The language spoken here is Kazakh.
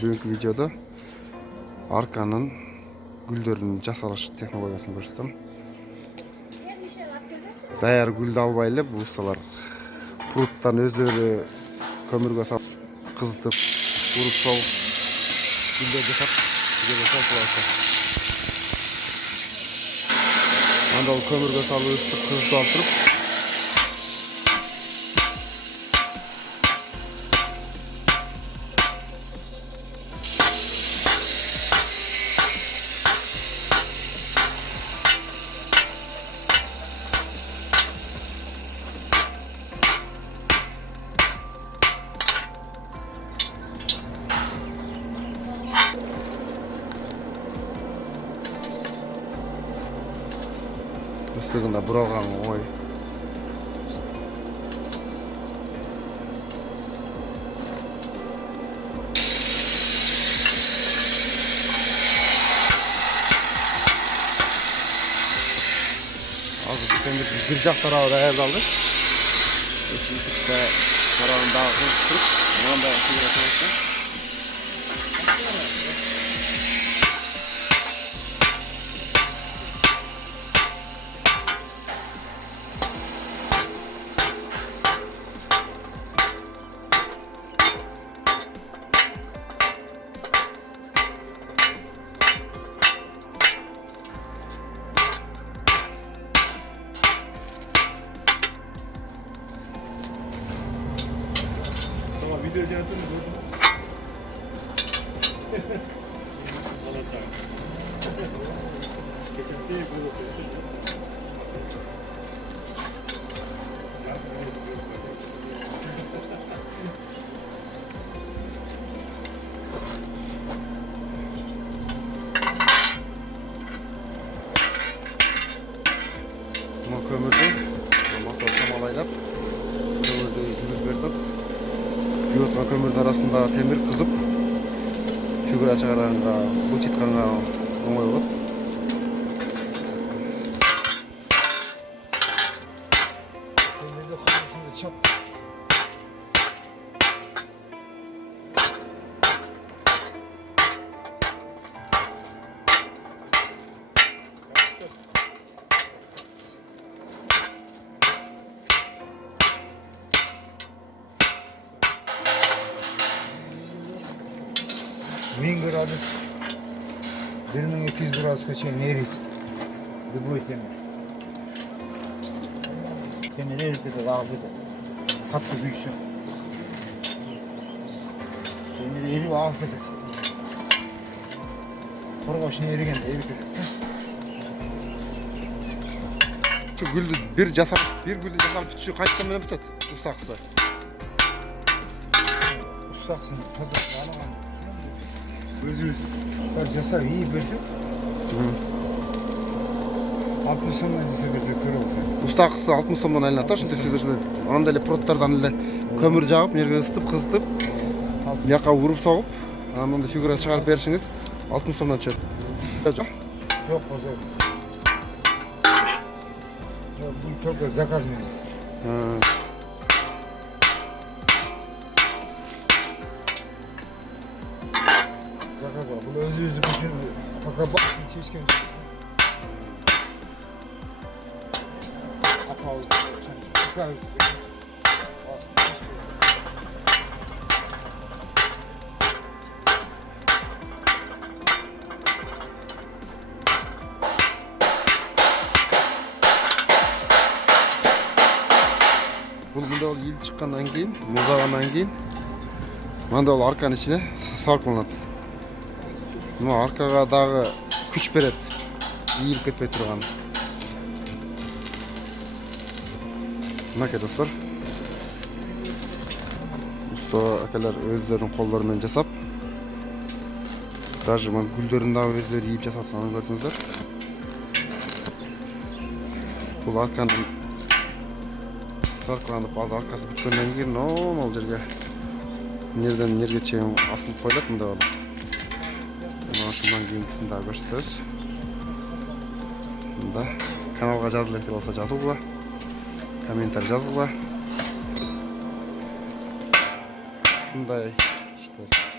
бүгүнкү видеода арканын гүлдөрүнүн жасалыш технологиясын көрсөтөм. Даяр гүлдү албай эле бул ustalar пруттан өздөрү көмүргө салып кызытып, уруп соғып гүлдөр жасап, жерге салып анда ол көмүргө салып ысытып кызытып алып туруп ысыгында буралган оңой. Азыр бир жак тарабы даярдалды. Ичинчи тарабын дагы кылып туруп, анан дагы сыйдырып. Video jangan Kömürdü, motor şamalaylap, kömürdü yüz bertip, yotma kömürün arasında temir kızıp, figura çıkaranга, bılçıtkanга oңой болот. Min gradus 1200 gradusga чейин эрийт. Любой темир. Темир эрип кетет, агып кетет. Катты күйүшүп. Темир эрип агып кетет. Коргошун эригенде эрип кетет. Şu güldü bir güldü жасап бүтүшү кайткан менен бүтөт. Устакысы. Устаксын алган. Өзүбүз жасап ийип берсек, 60 сомдон жасап берсек көрө болот. Устакысы 60 сомдон айланат да, ушинтип сөздөшүндө. Анда эле проттардан эле көмүр жагып, жерге ысытып, кызытып, бияка уруп согуп, анан мындай фигура чыгарып беришиңиз 60 сомдон түшөт. Жок, болсо. Бул только заказ менен. Заказа. Бұл өзі үшін пока басын шешкен жоқ. Апауызды басын шешкен. Бұл мында ол ел шыққаннан кейін, мұздағаннан кейін, мында ол арканын ішіне сарқылынады. Мына аркаға дағы күш береді, иіліп кетпей тұрған. Мынакей достар. Usta әкелер өздерінің қолдарымен жасап, даже мына гүлдерін дағы өздері иіп жасатқанын көрдіңіздер. Бұл арканың сарқыланып, азыр аркасы бүткөндөн кийин ол жерге нерден нерге чейин асылып коюлат мында болуп. Шундан кийинкисин дагы көрсөтөбүз. Мында каналга жазыл электер болсо жазылгыла, комментарий жазылгыла. Ушундай иштер.